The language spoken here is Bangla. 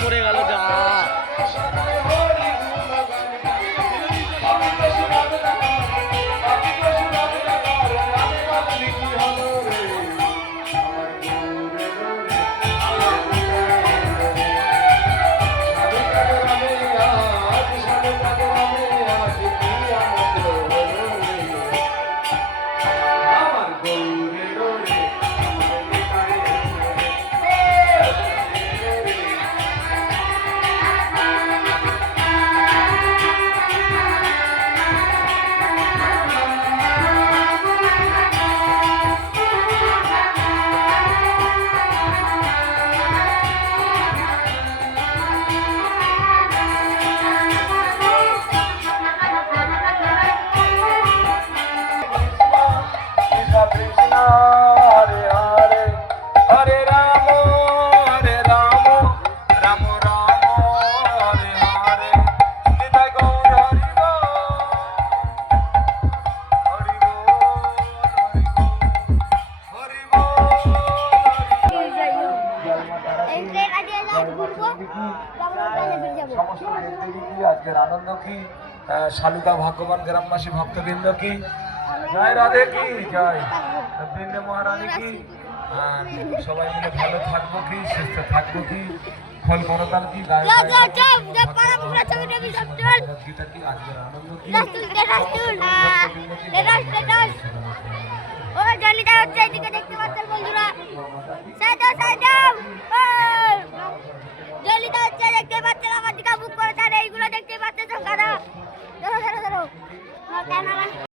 পড়ে গেল যা। আজকের আনন্দ কি? শালুকা ভাগ্যবান গ্রামবাসী ভক্তবৃন্দ কি? জয় রাধে কি? জয় বৃন্দে মহারানী কি? সবাই মিলে ভালো থাকবো কি, সুস্থ থাকবো কি, ফল করতাম কি, গীতা কি? আজকের আনন্দ কি? দেখতে পাচ্ছেন বন্ধুরা, দেখতে পাচ্ছেন আমার দিকে মুখ করেছেন, এইগুলো দেখতে পাচ্ছেন কারা।